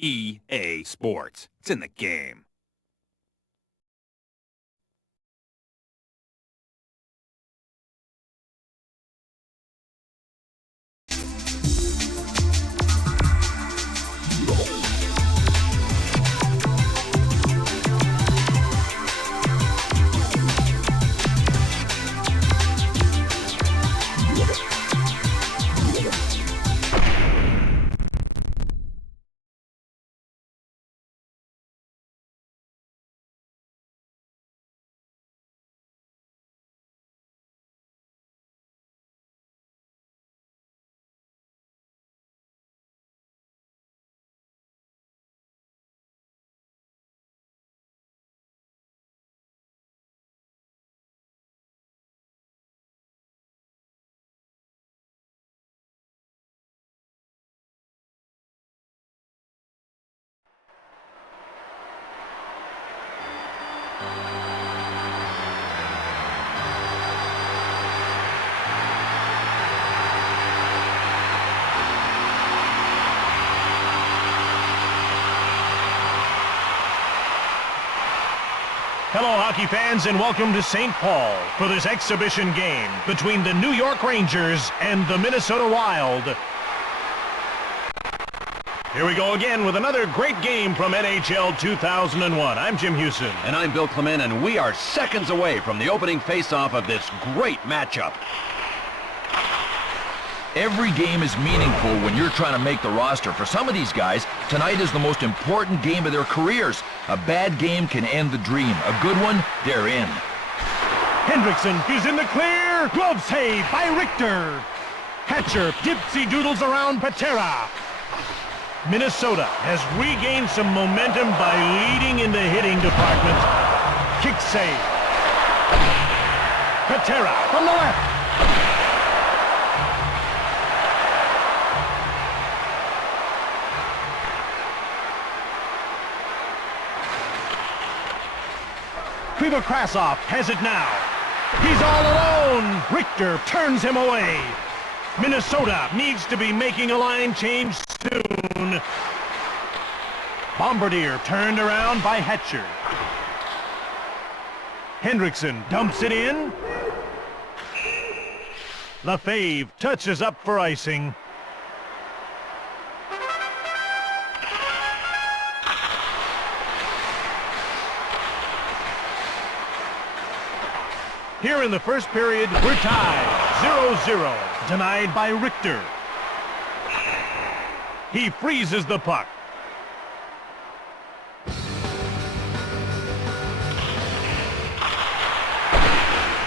EA Sports. It's in the game. Hello, hockey fans, and welcome to St. Paul for this exhibition game between the New York Rangers and the Minnesota Wild. Here we go again with another great game from NHL 2001. I'm Jim Houston. And I'm Bill Clement, and we are seconds away from the opening face-off of this great matchup. Every game is meaningful when you're trying to make the roster. For some of these guys, tonight is the most important game of their careers. A bad game can end the dream. A good one, they're in. Hendrickson is in the clear. Glove save by Richter. Hatcher dipsy doodles around Patera. Minnesota has regained some momentum by leading in the hitting department. Kick save. Patera from the left. Krasov has it now. He's all alone. Richter turns him away. Minnesota needs to be making a line change soon. Bombardier turned around by Hatcher. Hendrickson dumps it in. Lefebvre touches up for icing. Here in the first period, we're tied 0-0, denied by Richter. He freezes the puck.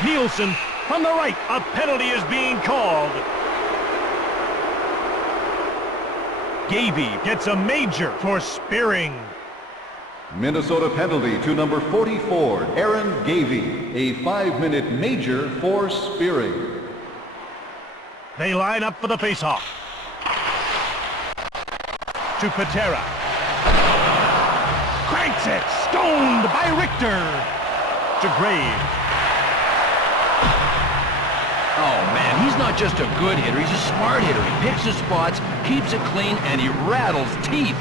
Nielsen from the right, a penalty is being called. Gavey gets a major for spearing. Minnesota penalty to number 44, Aaron Gavey, a 5-minute major for spearing. They line up for the faceoff. To Patera. Cranks it, stoned by Richter. To Graves. Oh, man, he's not just a good hitter, he's a smart hitter. He picks his spots, keeps it clean, and he rattles teeth.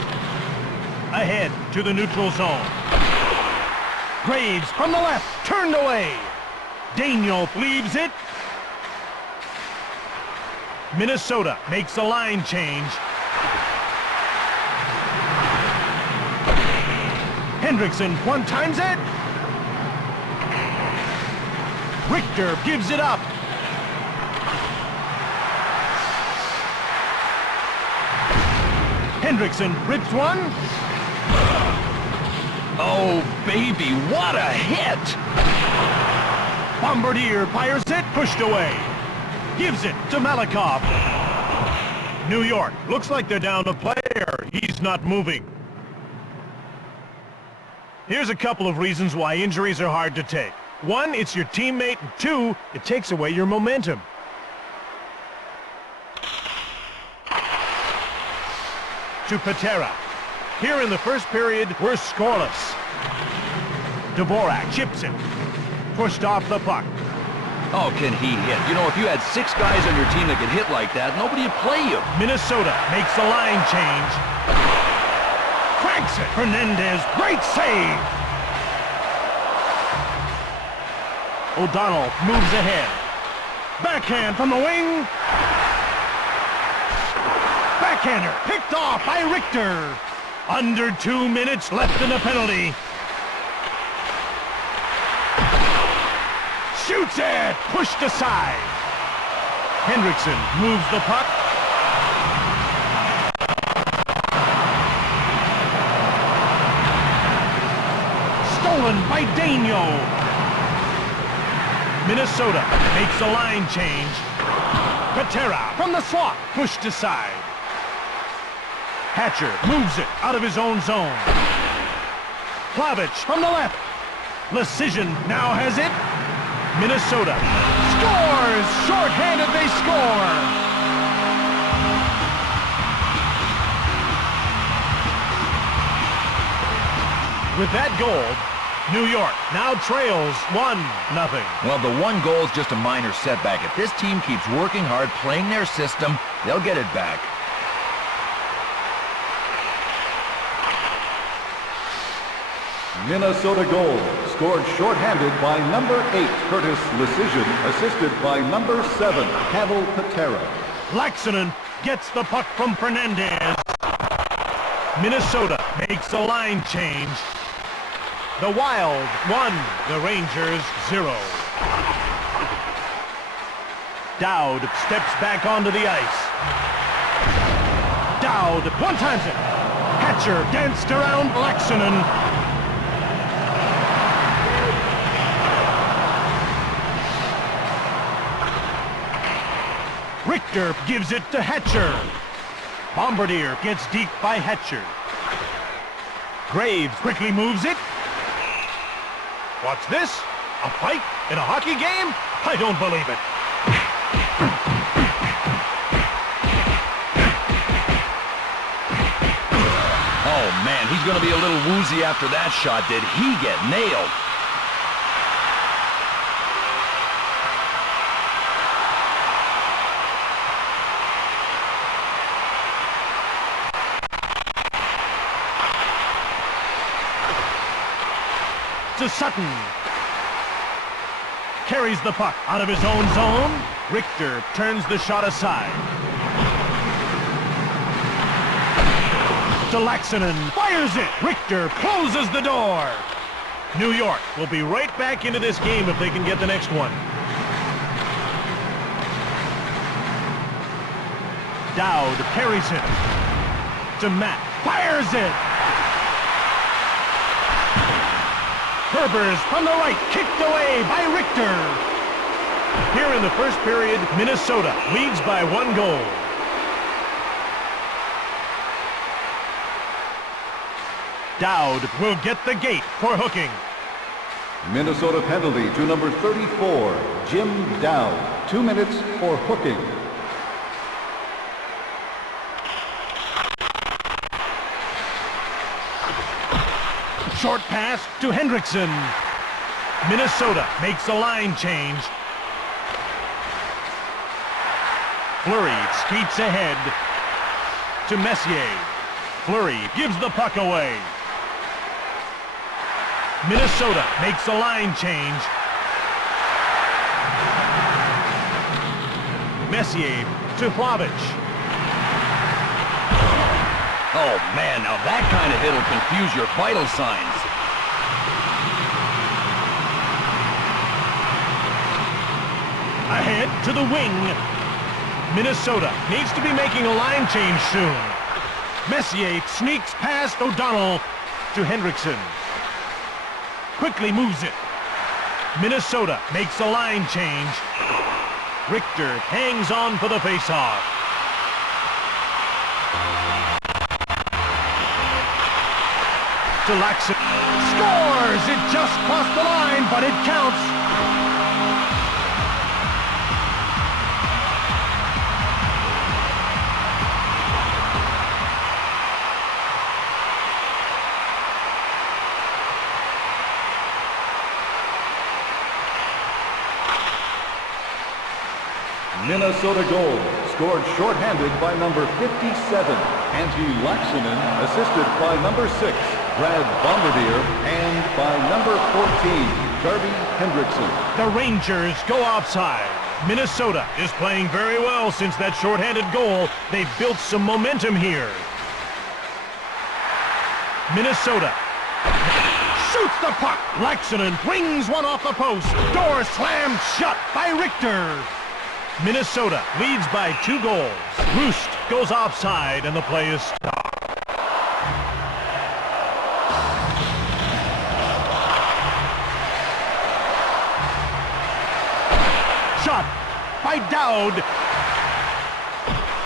Ahead to the neutral zone. Graves from the left, turned away. Daniel leaves it. Minnesota makes a line change. Hendrickson one-times it. Richter gives it up. Hendrickson rips one. Oh, baby, what a hit! Bombardier fires it, pushed away. Gives it to Malikov. New York looks like they're down a player. He's not moving. Here's a couple of reasons why injuries are hard to take. One, it's your teammate. And two, it takes away your momentum. To Patera. Here in the first period, we're scoreless. Dvorak chips it. Pushed off the puck. Oh, can he hit? You know, if you had 6 guys on your team that could hit like that, nobody would play you. Minnesota makes a line change. Banks it. Hernandez, great save. O'Donnell moves ahead. Backhand from the wing. Backhander picked off by Richter. Under 2 minutes left in the penalty. Shoots it! Pushed aside. Hendrickson moves the puck. Stolen by Daigneault. Minnesota makes a line change. Patera from the slot, pushed aside. Hatcher moves it out of his own zone. Plavich from the left. Lecision now has it. Minnesota scores! Short-handed, they score! With that goal, New York now trails 1-0. Well, the one goal is just a minor setback. If this team keeps working hard, playing their system, they'll get it back. Minnesota goal, scored shorthanded by number 8, Curtis Lecision, assisted by number 7, Pavel Patera. Laxonen gets the puck from Fernandez. Minnesota makes a line change. The Wild 1, the Rangers 0. Dowd steps back onto the ice. Dowd one-times it. Hatcher danced around Laxonen. Richter gives it to Hatcher. Bombardier gets deep by Hatcher. Graves quickly moves it. What's this? A fight in a hockey game? I don't believe it. Oh, man, he's going to be a little woozy after that shot. Did he get nailed? To Sutton. Carries the puck out of his own zone. Richter turns the shot aside. To Laxonen. Fires it. Richter closes the door. New York will be right back into this game if they can get the next one. Dowd carries it. To Matt. Fires it. Herbers from the right, kicked away by Richter. Here in the first period, Minnesota leads by 1 goal. Dowd will get the gate for hooking. Minnesota penalty to number 34, Jim Dowd. 2 minutes for hooking. Short pass to Hendrickson. Minnesota makes a line change. Fleury skates ahead to Messier. Fleury gives the puck away. Minnesota makes a line change. Messier to Plavich. Oh, man, now that kind of hit will confuse your vital signs. Ahead to the wing. Minnesota needs to be making a line change soon. Messier sneaks past O'Donnell to Hendrickson. Quickly moves it. Minnesota makes a line change. Richter hangs on for the faceoff. To Laxonen. Scores! It just crossed the line, but it counts. Minnesota goal, scored shorthanded by number 57, Antti Laaksonen, assisted by number 6, Brad Bombardier, and by number 14, Darby Hendrickson. The Rangers go offside. Minnesota is playing very well since that shorthanded goal. They've built some momentum here. Minnesota shoots the puck. Laaksonen wings one off the post. Door slammed shut by Richter. Minnesota leads by 2 goals. Roost goes offside and the play is stopped. Shot by Dowd.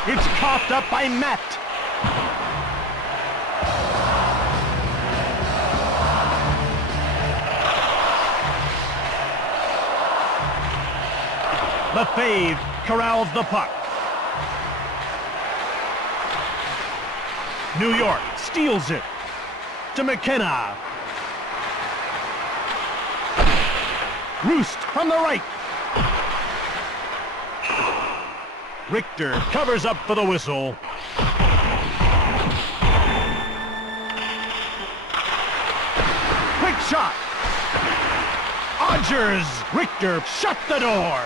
It's coughed up by Matt. Lefebvre corrals the puck. New York steals it to McKenna. Roost from the right. Richter covers up for the whistle. Quick shot. Odgers. Richter shut the door.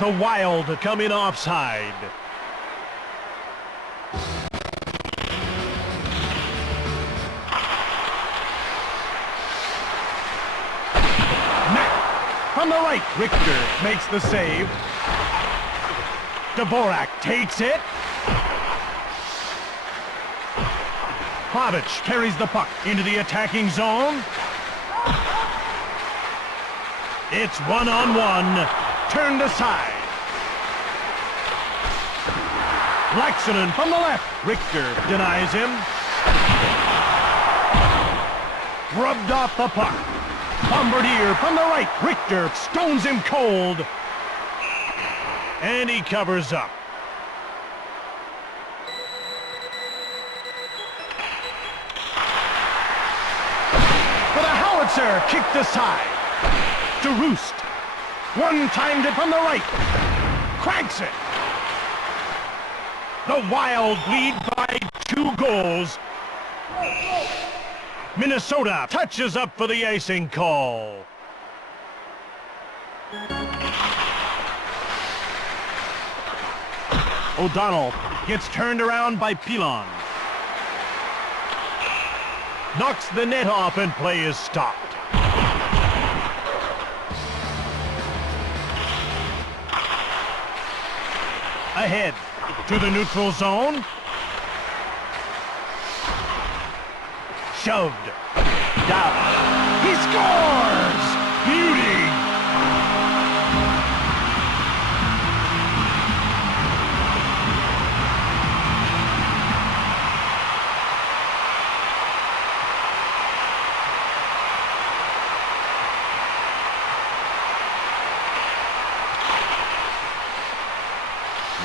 The Wild come in offside. Matt from the right. Richter makes the save. Dvorak takes it. Pavic carries the puck into the attacking zone. It's one-on-one. Turned aside. Laaksonen from the left. Richter denies him. Rubbed off the puck. Bombardier from the right. Richter stones him cold. And he covers up. For the howitzer, kicked aside. To Roost. One-timed it from the right. Cranks it. The Wild lead by 2 goals. Minnesota touches up for the icing call. O'Donnell gets turned around by Pilon. Knocks the net off and play is stopped. Ahead to the neutral zone. Shoved. Down. He scores! Beauty!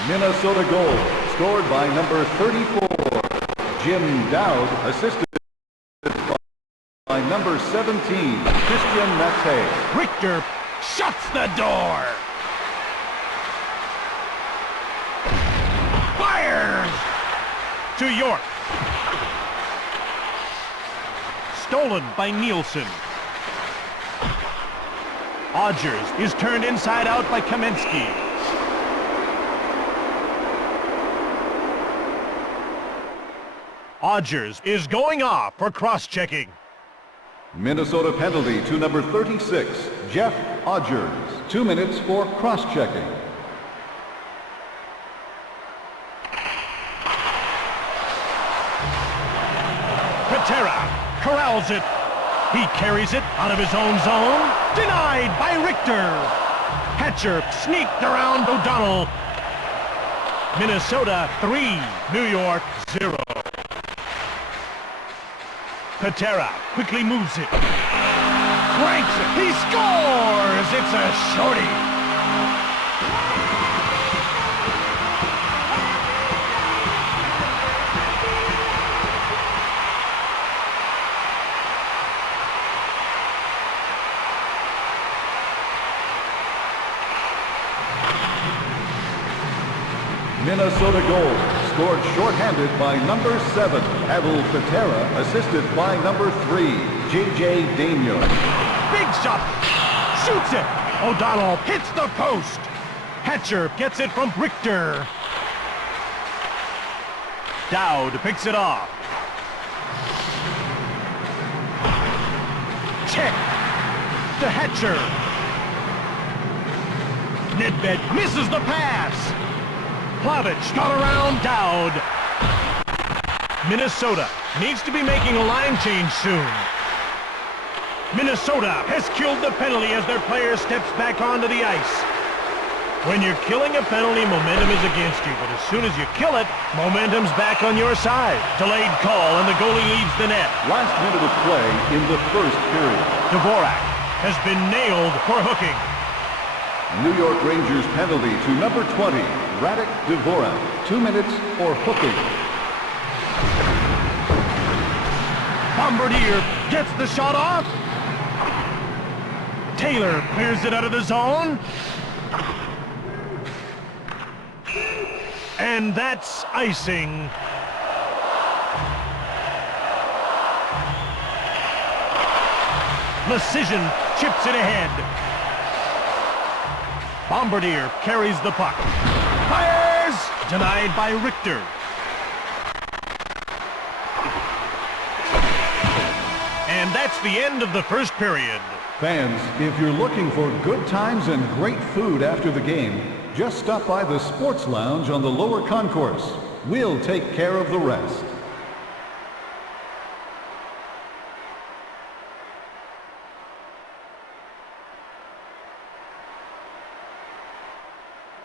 Minnesota goal, scored by number 34, Jim Dowd, assisted by number 17, Christian Mate. Richter shuts the door. Fires! To York. Stolen by Nielsen. Odgers is turned inside out by Kamensky. Odgers is going off for cross-checking. Minnesota penalty to number 36, Jeff Odgers. 2 minutes for cross-checking. Patera corrals it. He carries it out of his own zone. Denied by Richter. Hatcher sneaked around O'Donnell. Minnesota 3, New York 0. Patera quickly moves it. Cranks it. He scores! It's a shorty. Minnesota goal, scored shorthanded by number 7, Pavel Patera, assisted by number 3, J.J. Daigneault. Big shot. Shoots it. O'Donnell hits the post. Hatcher gets it from Richter. Dowd picks it off. Check. To Hatcher. Nedved misses the pass. Plavich got around Dowd. Minnesota needs to be making a line change soon. Minnesota has killed the penalty as their player steps back onto the ice. When you're killing a penalty, momentum is against you, but as soon as you kill it, momentum's back on your side. Delayed call, and the goalie leaves the net. Last minute of play in the first period. Dvorak has been nailed for hooking. New York Rangers penalty to number 20, Radek Dvorak. 2 minutes for hooking. Bombardier gets the shot off. Taylor clears it out of the zone. And that's icing. Precision chips it ahead. Bombardier carries the puck. Fires! Denied by Richter. And that's the end of the first period. Fans, if you're looking for good times and great food after the game, just stop by the Sports Lounge on the lower concourse. We'll take care of the rest.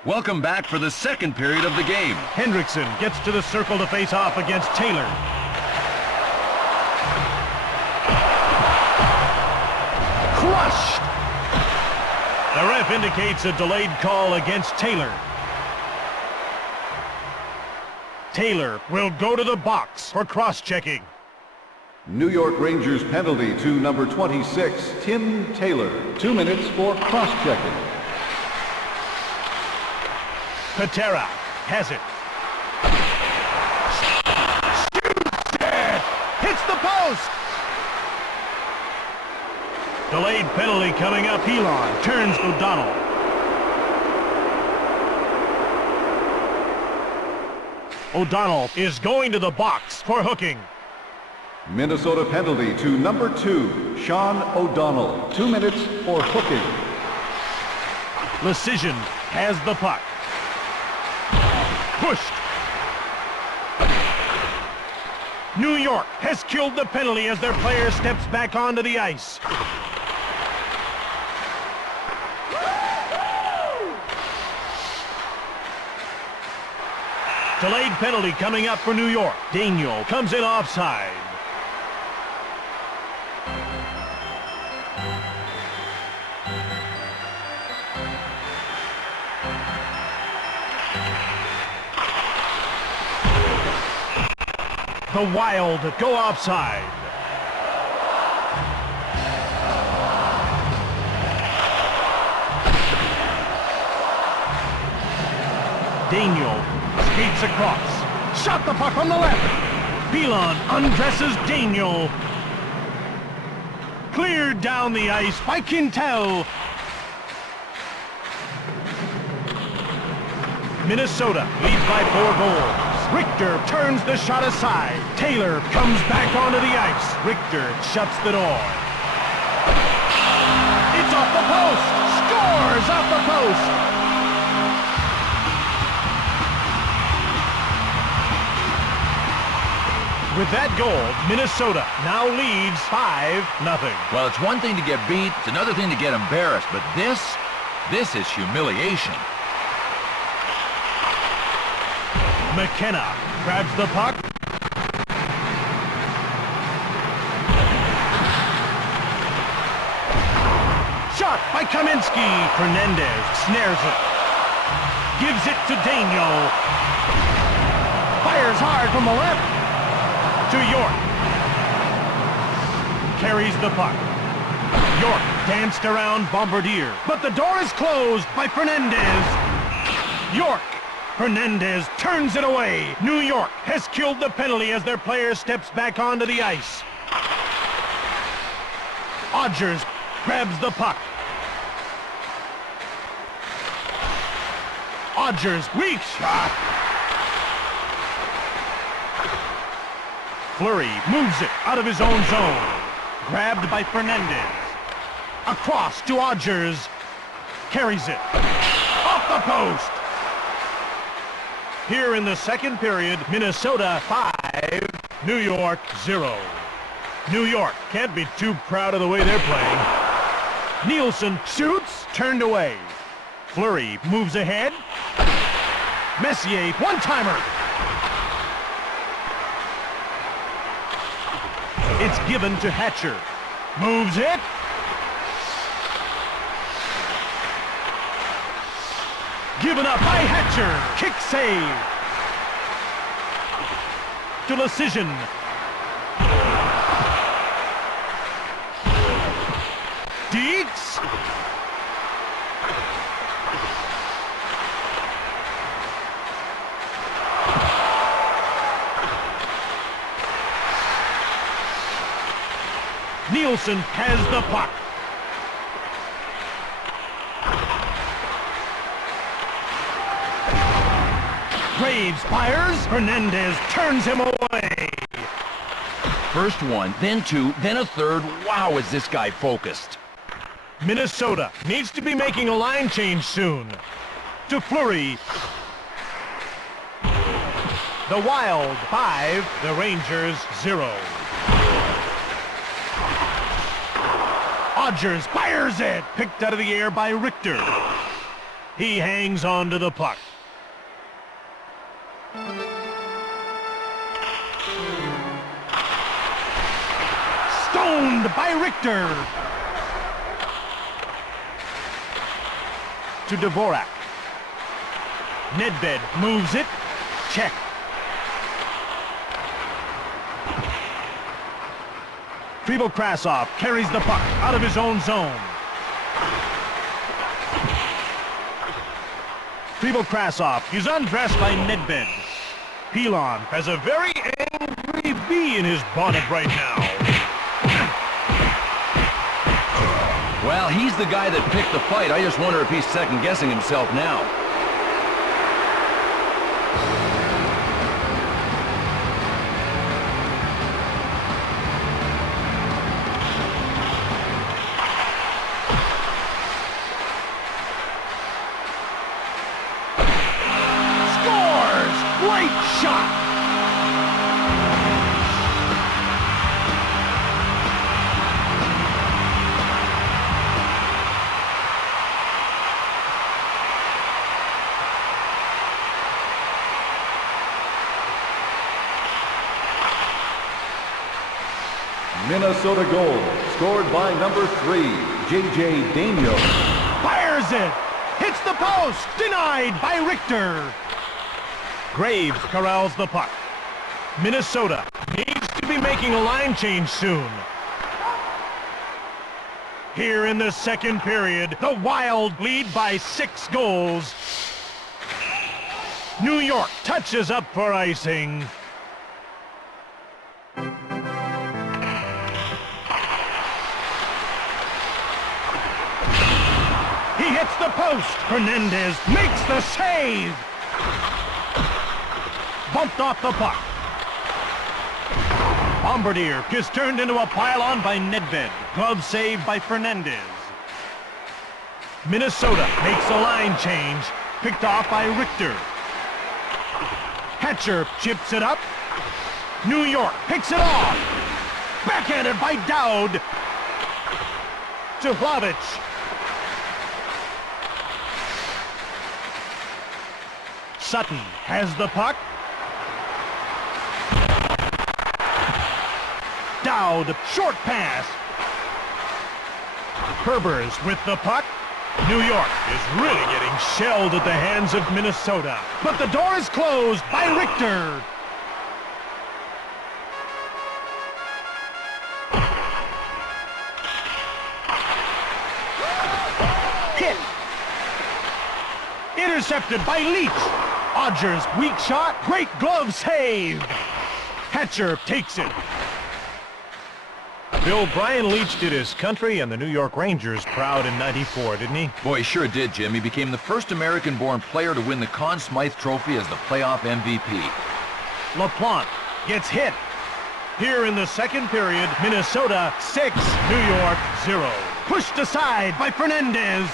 Welcome back for the second period of the game. Hendrickson gets to the circle to face off against Taylor. Crushed! The ref indicates a delayed call against Taylor. Taylor will go to the box for cross-checking. New York Rangers penalty to number 26, Tim Taylor. 2 minutes for cross-checking. Patera has it. Shoots it! Hits the post! Delayed penalty coming up. Elon turns O'Donnell. O'Donnell is going to the box for hooking. Minnesota penalty to number 2, Sean O'Donnell. 2 minutes for hooking. Lecision has the puck. Pushed. New York has killed the penalty as their player steps back onto the ice. Delayed penalty coming up for New York. Daigneault comes in offside. The Wild go offside. Daigneault skates across. Shot the puck on the left. Pilon undresses Daigneault. Cleared down the ice by Quintel. Minnesota leads by 4 goals. Richter turns the shot aside. Taylor comes back onto the ice. Richter shuts the door. It's off the post. Scores off the post. With that goal, Minnesota now leads 5-0. Well, it's one thing to get beat, it's another thing to get embarrassed, but this is humiliation. McKenna grabs the puck. Shot by Kaminsky. Fernandez snares it. Gives it to Daigneault. Fires hard from the left. To York. Carries the puck. York danced around Bombardier, but the door is closed by Fernandez. York Hernandez turns it away. New York has killed the penalty as their player steps back onto the ice. Odgers grabs the puck. Odgers, weak shot. Fleury moves it out of his own zone. Grabbed by Fernandez. Across to Odgers. Carries it. Off the post. Here in the second period, Minnesota 5, New York 0. New York can't be too proud of the way they're playing. Nielsen shoots, turned away. Fleury moves ahead. Messier, one-timer. It's given to Hatcher. Moves it. Given up by Hatcher. Kick save. To Lecision. Deeks. Nielsen has the puck. Graves fires. Hernandez turns him away. First one, then two, then a third. Wow, is this guy focused. Minnesota needs to be making a line change soon. To Fleury. The Wild 5, the Rangers 0. Odgers fires it. Picked out of the air by Richter. He hangs on to the puck. Stoned by Richter. To Dvorak. Nedved moves it. Check. Krasov carries the puck out of his own zone. Krasov is undressed by Nedved. Pilon has a very angry bee in his bonnet right now. Well, he's the guy that picked the fight. I just wonder if he's second-guessing himself now. Great shot! Minnesota goal, scored by number 3, J.J. Daigneault. Fires it! Hits the post! Denied by Richter! Graves corrals the puck. Minnesota needs to be making a line change soon. Here in the second period, the Wild lead by 6 goals. New York touches up for icing. He hits the post. Hernandez makes the save. Bumped off the puck. Bombardier is turned into a pile-on by Nedved. Glove saved by Fernandez. Minnesota makes a line change. Picked off by Richter. Hatcher chips it up. New York picks it off. Backhanded by Dowd. To Hlavich. Sutton has the puck. Dowd, short pass. Herbers with the puck. New York is really getting shelled at the hands of Minnesota. But the door is closed by Richter. Hit. Intercepted by Leach. Odgers, weak shot, great glove save. Hatcher takes it. Bill, Brian Leach did his country and the New York Rangers proud in '94, didn't he? Boy, he sure did, Jim. He became the first American-born player to win the Conn Smythe Trophy as the playoff MVP. LaPlante gets hit. Here in the second period, Minnesota 6, New York 0. Pushed aside by Fernandez.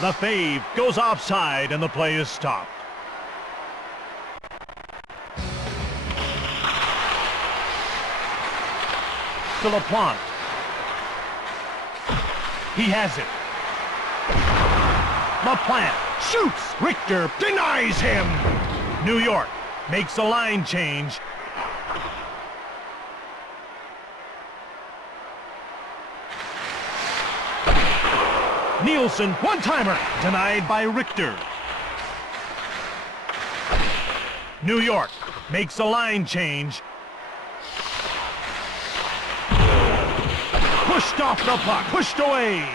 Lefebvre goes offside and the play is stopped. To LaPlante. He has it. LaPlante shoots. Richter denies him. New York makes a line change. Nielsen, one-timer, denied by Richter. New York makes a line change. Pushed off the puck, pushed away.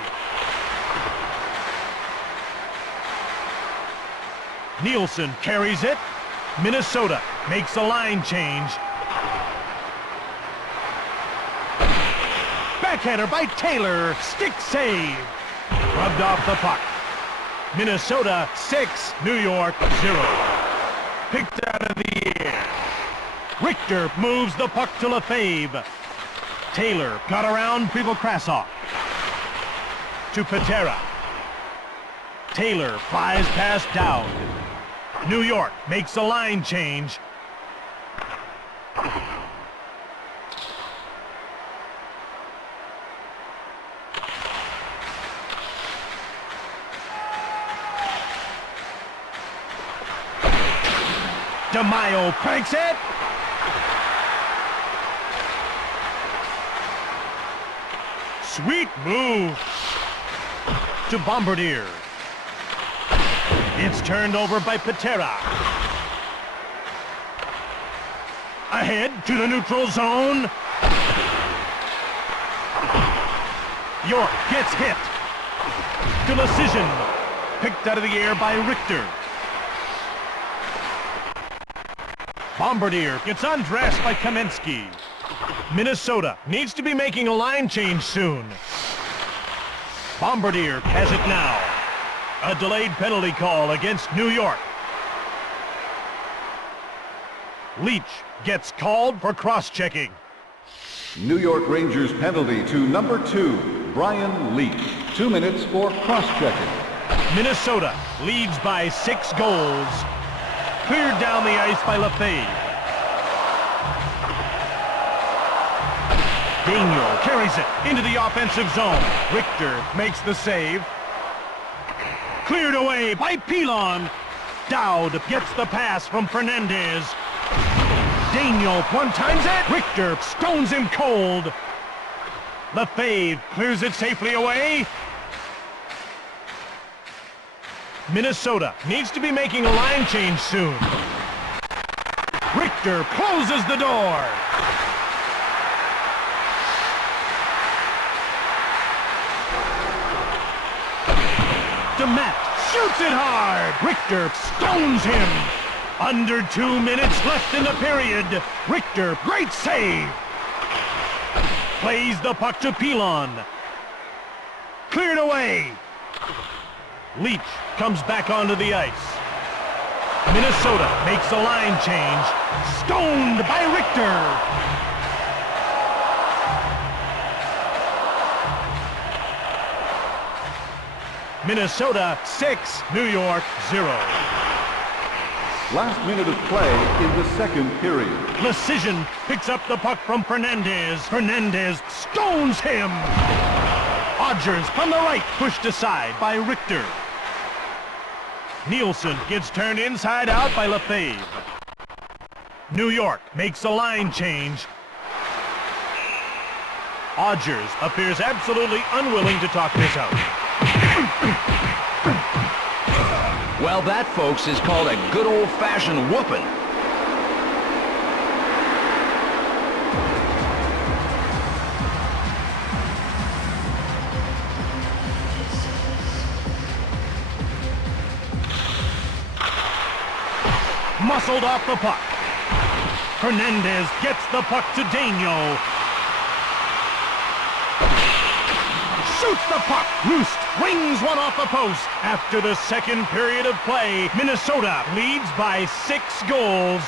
Nielsen carries it. Minnesota makes a line change. Backhander by Taylor, stick save. Rubbed off the puck. Minnesota 6, New York 0. Picked out of the air. Richter moves the puck to Lefebvre. Taylor got around Krasov. To Patera. Taylor flies past Dowd. New York makes a line change. DeMaio cranks it. Sweet move to Bombardier. It's turned over by Patera. Ahead to the neutral zone. York gets hit. To Decision. Picked out of the air by Richter. Bombardier gets undressed by Kamensky. Minnesota needs to be making a line change soon. Bombardier has it now. A delayed penalty call against New York. Leach gets called for cross-checking. New York Rangers penalty to number 2, Brian Leach. 2 minutes for cross-checking. Minnesota leads by 6 goals. Cleared down the ice by Lefebvre. Daniel carries it into the offensive zone. Richter makes the save. Cleared away by Pilon. Dowd gets the pass from Fernandez. Daniel one-times it. Richter stones him cold. Lefebvre clears it safely away. Minnesota needs to be making a line change soon. Richter closes the door. DeMat shoots it hard. Richter stones him. Under 2 minutes left in the period. Richter, great save. Plays the puck to Pilon. Cleared away. Leach comes back onto the ice. Minnesota makes a line change. Stoned by Richter. Minnesota 6, New York 0. Last minute of play in the second period. Decision picks up the puck from Fernandez. Fernandez stones him. Odgers from the right, pushed aside by Richter. Nielsen gets turned inside out by Lefebvre. New York makes a line change. Odgers appears absolutely unwilling to talk this out. Well, that, folks, is called a good old-fashioned whooping. Muscled off the puck. Hernandez gets the puck to Daniel. Shoots the puck. Roost wings one off the post. After the second period of play, Minnesota leads by 6 goals.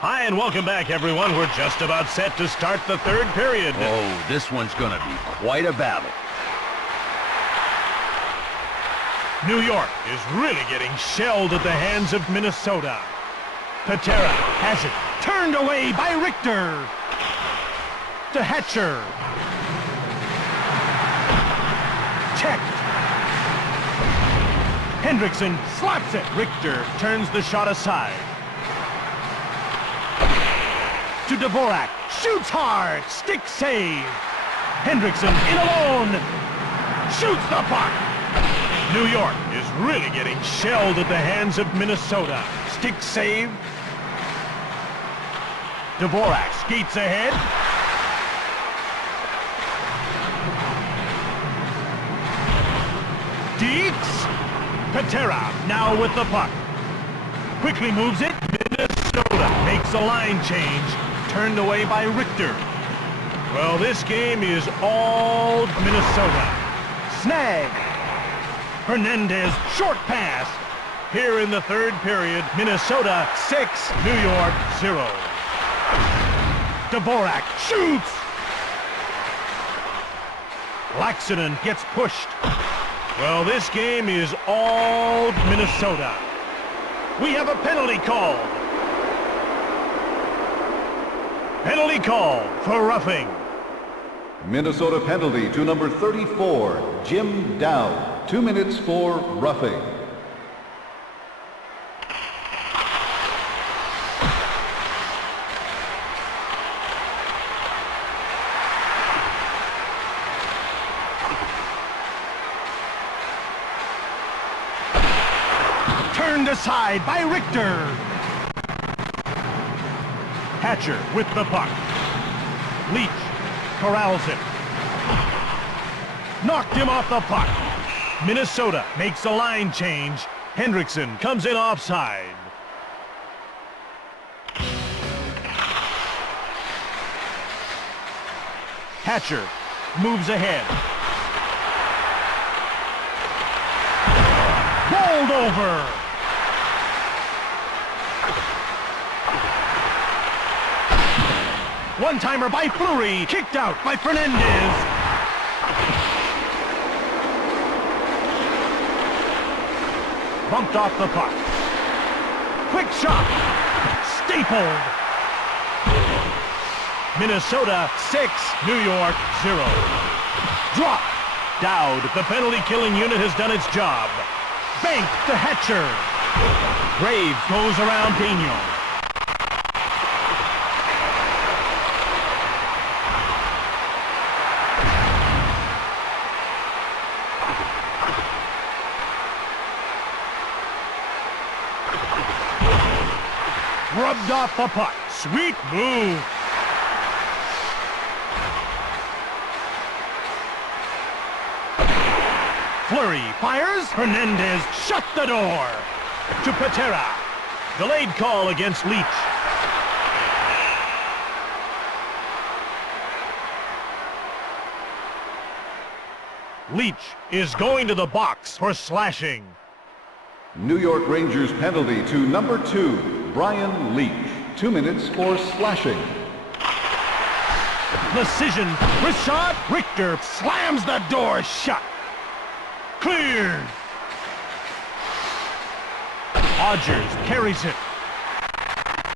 Hi, and welcome back, everyone. We're just about set to start the third period. Oh, this one's gonna be quite a battle. New York is really getting shelled at the hands of Minnesota. Patera has it. Turned away by Richter. To Hatcher. Checked. Hendrickson slaps it. Richter turns the shot aside. To Dvorak, shoots hard, stick save. Hendrickson in alone, shoots the puck. New York is really getting shelled at the hands of Minnesota. Stick save. Dvorak skates ahead. Deeks. Patera now with the puck. Quickly moves it. Minnesota makes a line change. Turned away by Richter. Well, this game is all Minnesota. Snag. Hernandez, short pass. Here in the third period, Minnesota 6, New York 0. Dvorak shoots. Laxinen gets pushed. Well, this game is all Minnesota. We have a penalty call. Penalty call for roughing. Minnesota penalty to number 34, Jim Dowd. 2 minutes for roughing. Turned aside by Richter. Hatcher with the puck. Leach corrals him. Knocked him off the puck. Minnesota makes a line change. Hendrickson comes in offside. Hatcher moves ahead. Rolled over. One-timer by Fleury, kicked out by Fernandez. Bumped off the puck. Quick shot. Stapled. Minnesota 6, New York 0. Drop. Dowd, the penalty-killing unit has done its job. Bank to Hatcher. Graves goes around Daniel. Rubbed off the puck. Sweet move. Fleury fires. Hernandez shut the door. To Patera. Delayed call against Leach. Leach is going to the box for slashing. New York Rangers penalty to number 2, Brian Leach. 2 minutes for slashing. Precision. Rashad Richter slams the door shut. Cleared. Odgers carries it.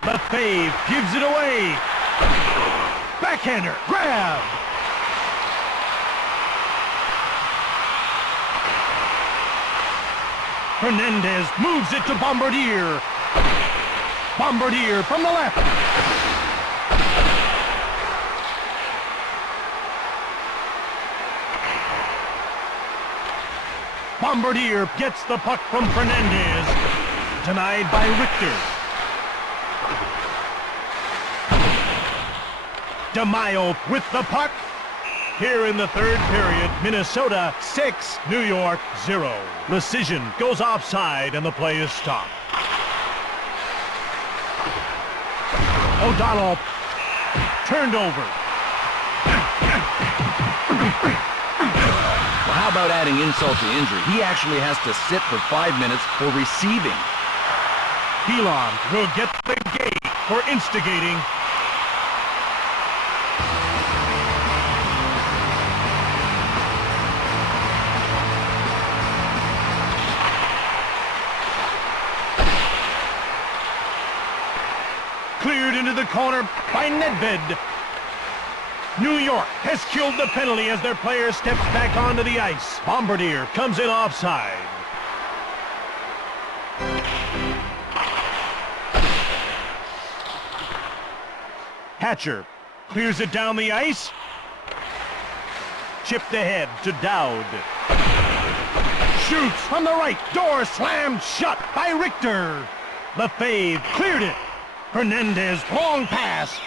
Lefebvre gives it away. Backhander. Grab. Hernandez moves it to Bombardier. Bombardier from the left. Bombardier gets the puck from Fernandez. Denied by Richter. DeMaio with the puck. Here in the third period, Minnesota 6, New York 0. Decision goes offside and the play is stopped. O'Donnell turned over. Well, how about adding insult to injury? He actually has to sit for 5 minutes for receiving. Elon will get the gate for instigating. Cleared into the corner by Nedved. New York has killed the penalty as their player steps back onto the ice. Bombardier comes in offside. Hatcher clears it down the ice. Chipped ahead to Dowd. Shoots from the right. Door slammed shut by Richter. Lefebvre cleared it. Hernandez, long pass.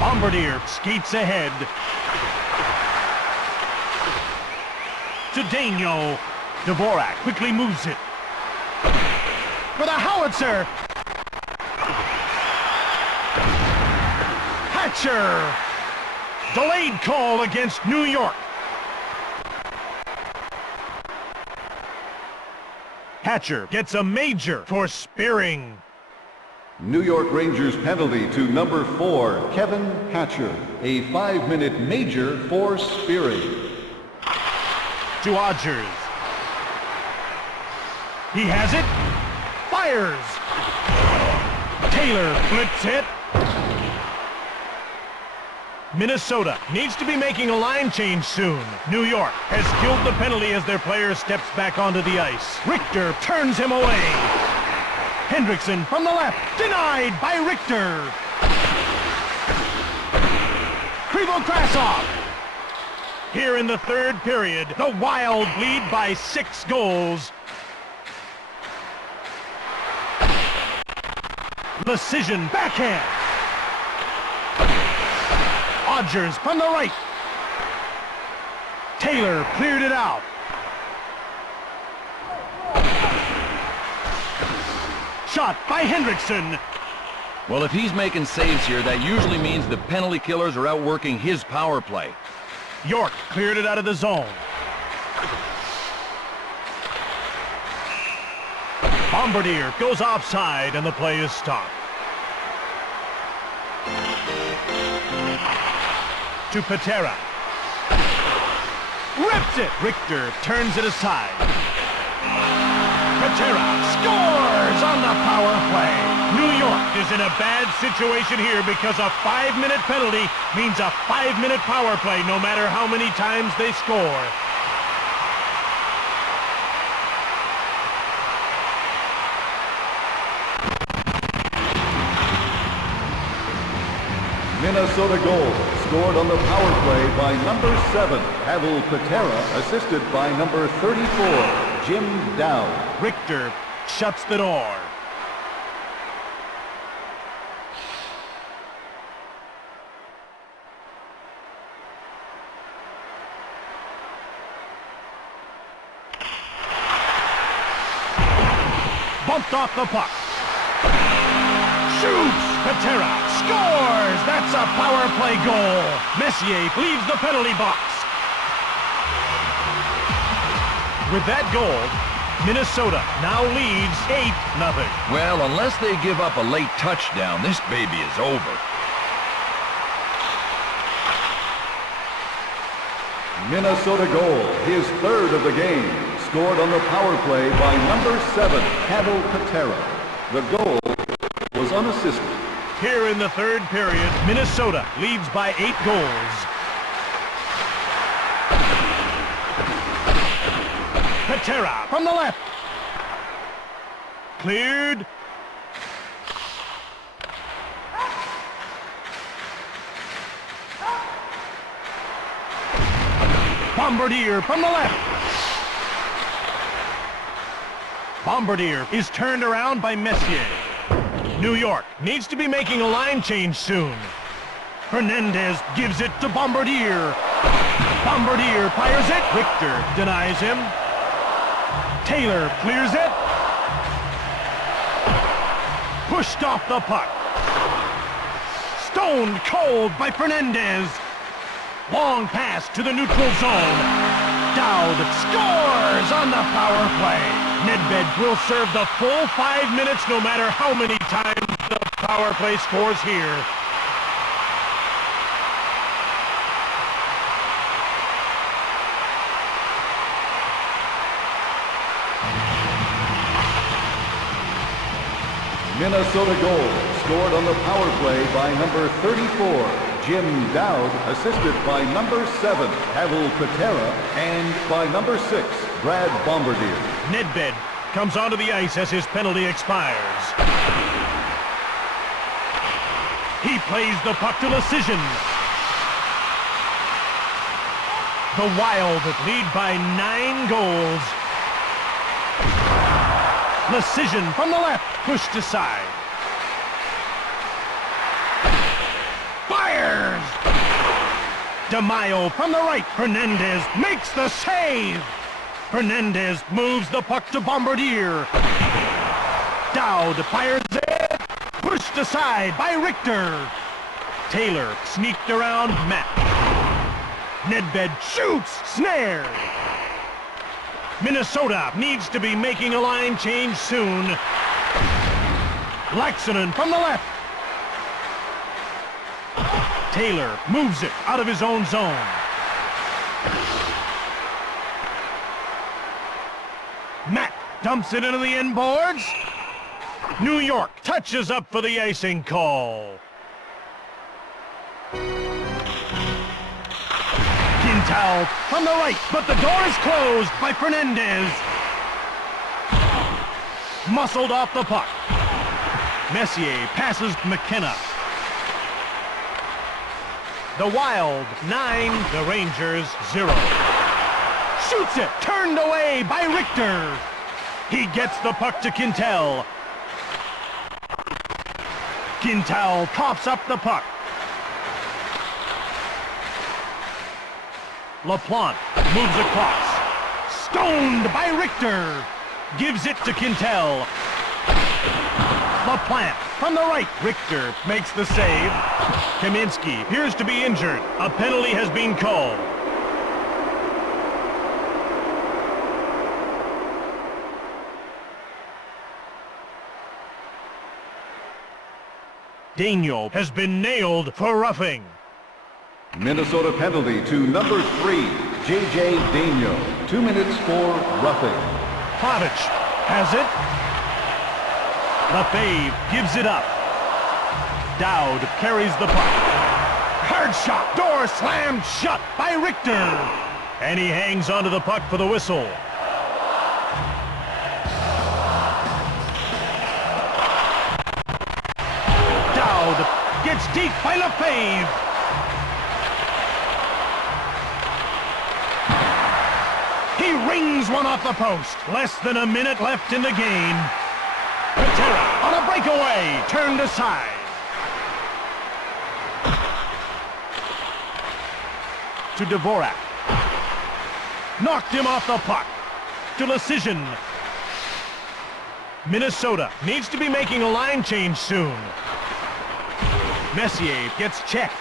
Bombardier skates ahead. To Daigneault. Dvorak quickly moves it. For the howitzer. Hatcher. Delayed call against New York. Hatcher gets a major for spearing. New York Rangers penalty to number 4, Kevin Hatcher. A 5-minute major for spearing. To Odgers. He has it. Fires. Taylor flips it. Minnesota needs to be making a line change soon. New York has killed the penalty as their player steps back onto the ice. Richter turns him away. Hendrickson from the left, denied by Richter. Krivokrasov. Here in the third period, the Wild lead by 6 goals. Decision backhand. Odgers from the right. Taylor cleared it out. Shot by Hendrickson. Well, if he's making saves here, that usually means the penalty killers are outworking his power play. York cleared it out of the zone. Bombardier goes offside and the play is stopped. To Patera. Rips it! Richter turns it aside. Patera scores on the power play. New York is in a bad situation here because a 5-minute penalty means a 5-minute power play no matter how many times they score. Minnesota goal scored on the power play by number 7, Pavel Patera, assisted by number 34, Jim Dowd. Richter shuts the door. Bumped off the puck. Shoots! Patera scores! That's a power play goal. Messier leaves the penalty box. With that goal, Minnesota now leads 8-0. Well, unless they give up a late touchdown, this baby is over. Minnesota goal, his third of the game, scored on the power play by number 7, Pavel Patera. The goal was unassisted. Here in the third period, Minnesota leads by 8 goals. Patera from the left. Cleared. Bombardier from the left. Bombardier is turned around by Messier. New York needs to be making a line change soon. Hernandez gives it to Bombardier. Bombardier fires it. Richter denies him. Taylor clears it. Pushed off the puck. Stoned cold by Fernandez. Long pass to the neutral zone. Dowd scores on the power play. Nedved will serve the full 5 minutes no matter how many times the power play scores here. Minnesota goal scored on the power play by number 34, Jim Dowd, assisted by number 7, Pavel Patera, and by number 6, Brad Bombardier. Nedved comes onto the ice as his penalty expires. He plays the puck to Lecision. The Wild lead by 9 goals. Lecision from the left, pushed aside. Fires! DeMaio from the right. Hernandez makes the save. Hernandez moves the puck to Bombardier. Dowd fires it. Pushed aside by Richter. Taylor sneaked around Matt. Nedved shoots. Snared. Minnesota needs to be making a line change soon. Laxonen from the left. Taylor moves it out of his own zone. Matt dumps it into the inboards. New York touches up for the icing call. Quintal from the right, but the door is closed by Fernandez. Muscled off the puck. Messier passes McKenna. The Wild 9, the Rangers 0. Shoots it, turned away by Richter. He gets the puck to Quintal. Quintal coughs up the puck. LaPlante moves across. Stoned by Richter. Gives it to Quintal. LaPlante from the right. Richter makes the save. Kaminsky appears to be injured. A penalty has been called. Daniel has been nailed for roughing. Minnesota penalty to number 3, J.J. Daniel. 2 minutes for roughing. Pavic has it. Lefebvre gives it up. Dowd carries the puck. Hard shot. Door slammed shut by Richter. And he hangs onto the puck for the whistle. Dowd gets deep by Lefebvre. He rings one off the post. Less than a minute left in the game. Patera on a breakaway. Turned aside. To Dvorak. Knocked him off the puck. To Lecision. Minnesota needs to be making a line change soon. Messier gets checked.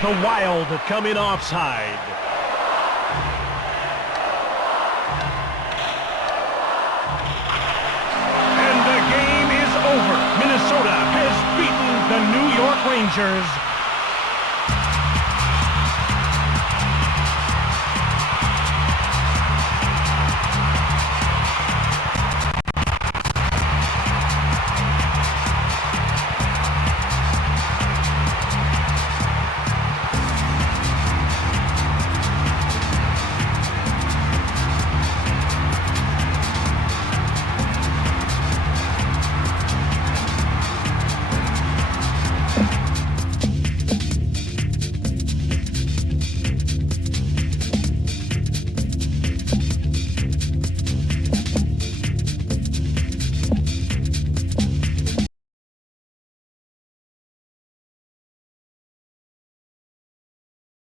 The Wild have come in offside. And the game is over. Minnesota has beaten the New York Rangers